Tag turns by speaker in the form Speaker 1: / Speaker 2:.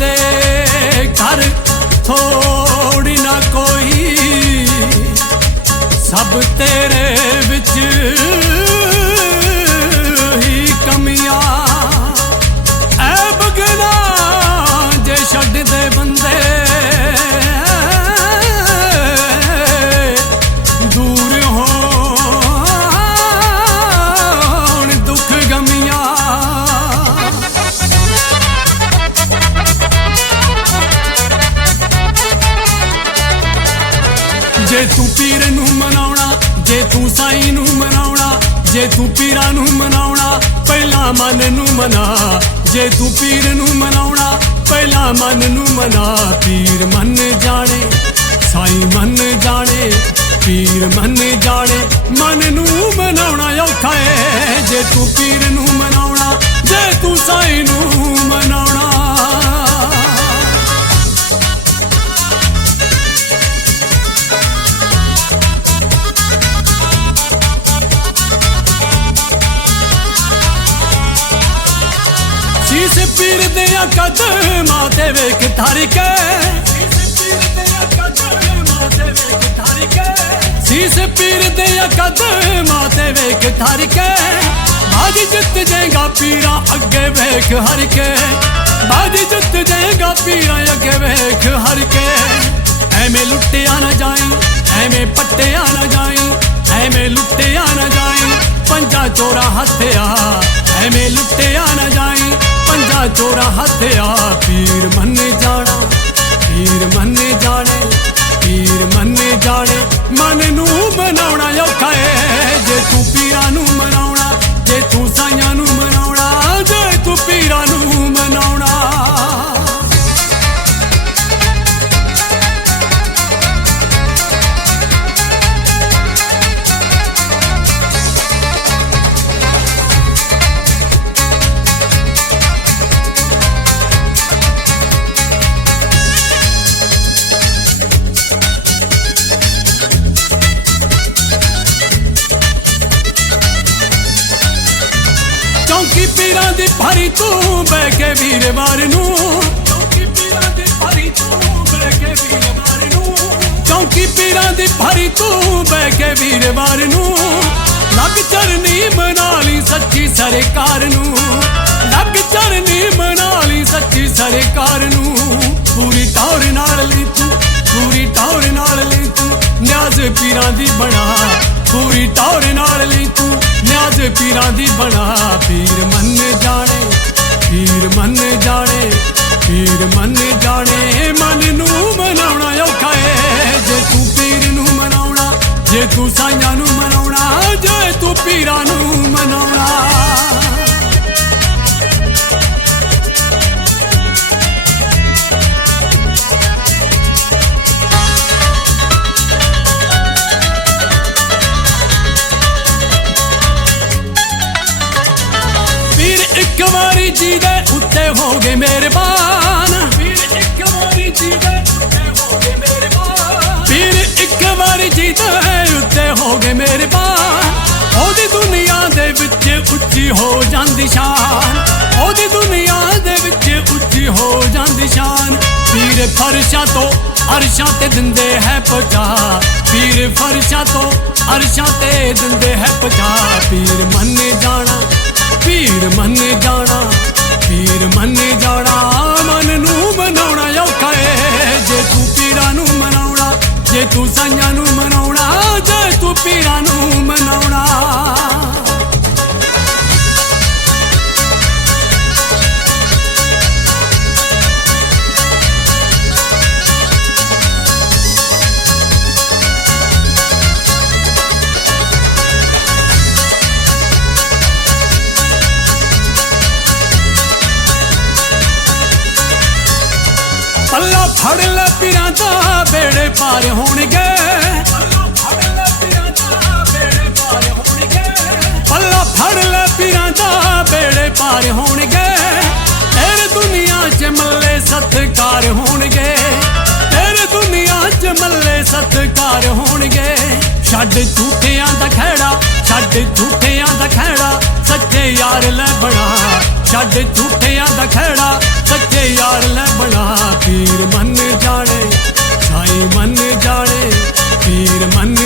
Speaker 1: ਦੇ ਘਰ ਥੋੜੀ ਨਾ ਕੋਈ। ਸਭ ਤੇਰੇ ਵਿੱਚ ਜੇ ਤੂੰ ਪੀਰ ਨੂੰ ਮਨਾਉਣਾ, ਜੇ ਤੂੰ ਸਾਈਂ ਨੂੰ ਮਨਾਉਣਾ, ਜੇ ਤੂੰ ਪੀਰਾਂ ਨੂੰ ਮਨਾਉਣਾ, ਪਹਿਲਾਂ ਮਨ ਨੂੰ ਮਨਾ। ਜੇ ਤੂੰ ਪੀਰ ਨੂੰ ਮਨਾਉਣਾ, ਪਹਿਲਾਂ ਮਨ ਨੂੰ ਮਨਾ। ਪੀਰ ਮੰਨ ਜਾਣੇ, ਸਾਈਂ ਮੰਨ ਜਾਣੇ, ਪੀਰ ਮੰਨ ਜਾਣੇ, ਮਨ ਨੂੰ ਮਨਾਉਣਾ ਔਖਾ ਏ। ਜੇ ਤੂੰ ਪੀਰ ਨੂੰ ਪੀਰ ਦੇ ਕਦਮਾਂ ਤੇ ਵੇਖ ਧਰ ਕੇ ਸੀਸ ਪੀਰ ਦੇ ਕਦਮਾਂ ਤੇ ਵੇਖ ਧਰ ਕੇ ਬਾਜ ਜਿੱਤ ਜਾਏਗਾ ਪੀਰਾ ਅੱਗੇ ਵੇਖ ਹਰ ਕੇ ਬਾਜ ਜਿੱਤ ਜਾਏਗਾ ਪੀਰਾ ਅੱਗੇ ਵੇਖ ਹਰ ਕੇ ਐਵੇਂ ਲੁੱਟਿਆ ਨਾ ਜਾਈ, ਐਵੇਂ ਪੱਟਿਆ ਨਾ ਜਾਈ, ਐਵੇਂ ਲੁੱਟਿਆ ਨਾ ਜਾਈ। ਪੰਜਾ ਚੋਰਾ ਹੱਥਿਆ, ਐਵੇਂ ਲੁੱਟਿਆ ਨਾ ਜਾਈ। ਚੋਰਾ ਚੋਰਾ ਹੱਥਿਆ ਪੀਰ ਮੰਨੇ ਜਾਣਾ ਪੀਰ ਮੰਨੇ ਜਾਣੇ ਪੀਰ ਮੰਨੇ ਜਾਣੇ। ਭਾਰੀ ਤੂੰ ਬਹਿ ਕੇ ਵੀਰਵਾਰ ਨੂੰ। ਚੌਂਕੀ ਪੀਰਾਂ ਦੀ ਭਾਰੀ ਤੂੰ ਬਹਿ ਕੇ ਵੀਰਵਾਰ ਨੂੰ। ਚੌਂਕੀ ਪੀਰਾਂ ਦੀ ਭਾਰੀ ਤੂੰ ਬਹਿ ਕੇ ਵੀਰਵਾਰ ਨੂੰ। ਲੱਗ ਚਰਨੀ ਮਨਾ ਲਈ ਸੱਚੀ ਸਰਕਾਰ ਨੂੰ। ਲੱਗ ਚਰਨੀ ਮਨਾ ਲਈ ਸੱਚੀ ਸਰਕਾਰ ਨੂੰ। ਪੂਰੀ ਟੌਰ ਨਾਲ ਲਈ ਤੂੰ, ਪੂਰੀ ਟੌਰ ਨਾਲ ਲਈ ਤੂੰ, ਨਿਆਜ਼ ਪੀਰਾਂ ਦੀ ਬਣਾ। ਪੂਰੀ ਟੌਰ ਨਾਲ ਲਈ ਤੂੰ, ਨਿਆਜ਼ ਪੀਰਾਂ ਦੀ ਬਣਾ। ਪੀਰ ਮੰਨ ਜਾਣ ਪੀਰ ਮੰਨ ਜਾਣੇ, ਪੀਰ ਮੰਨ ਜਾਣੇ, ਮਨ ਨੂੰ ਮਨਾਉਣਾ ਔਖਾ ਏ। ਜੇ ਤੂੰ ਪੀਰ ਨੂੰ ਮਨਾਉਣਾ, ਜੇ ਤੂੰ ਸਾਈਆਂ ਨੂੰ ਮਨਾਉਣਾ, ਜੇ ਤੂੰ ਪੀਰਾਂ ਉੱਚੀ ਹੋ ਜਾਂਦੀ ਸ਼ਾਨ। ਉਹਦੀ ਦੁਨੀਆ ਦੇ ਵਿੱਚ ਉੱਚੀ ਹੋ ਜਾਂਦੀ ਸ਼ਾਨ। ਪੀਰ ਫਰਸ਼ਾਂ ਤੋਂ ਅਰਸ਼ਾਂ ਤੇ ਦਿੰਦੇ ਹੈ ਪਚਾ ਪੀਰ ਫਰਸ਼ਾਂ ਤੋਂ ਅਰਸ਼ਾਂ ਤੇ ਦਿੰਦੇ ਹੈ ਪਚਾ ਪੀਰ ਮੰਨੇ ਜਾਣਾ, ਪੀਰ ਮੰਨੇ ਜਾਣਾ, ਪੀਰ ਮੰਨੇ ਜਾਣਾ। ਮਨ ਨੂੰ ਮਨਾਉਣਾ ਔਖਾ ਏ। ਜੇ ਤੂੰ ਪੀਰਾਂ ਨੂੰ ਮਨਾਉਣਾ, ਜੇ ਤੂੰ ਸਾਈਆਂ ਨੂੰ ਮਨਾਉਣਾ, ਜੇ ਤੂੰ ਪੀਰਾਂ ਫੜ ਲੈ ਪੀਰਾਂ ਦਾ ਬੇੜੇ ਪਾਰ ਹੋਣਗੇ। ਪੱਲਾ ਫੜ ਲੈ ਪੀਰਾਂ ਦਾ ਬੇੜੇ ਪਾਰ ਹੋਣਗੇ। ਤੇਰੇ ਦੁਨੀਆ 'ਚ ਮੱਲੇ ਸਤਕਾਰ ਹੋਣਗੇ। ਤੇਰੇ ਦੁਨੀਆ 'ਚ ਮੱਲੇ ਸਤਕਾਰ ਹੋਣਗੇ। ਛੱਡ ਝੂਠਿਆਂ ਦਾ ਖਹਿੜਾ, ਛੱਡ ਝੂਠਿਆਂ ਦਾ ਖਹਿੜਾ, ਸੱਚੇ ਯਾਰ ਲੈ ਬਣਾ। ਛੱਡ ਝੂਠਿਆਂ ਦਾ ਖੜਾ ਸੱਚੇ ਯਾਰ ਲੈ ਬਣਾ, ਪੀਰ ਮੰਨ ਜਾਣੇ ਸਾਈ ਮੰਨ ਜਾਣੇ, ਪੀਰ ਮੰਨ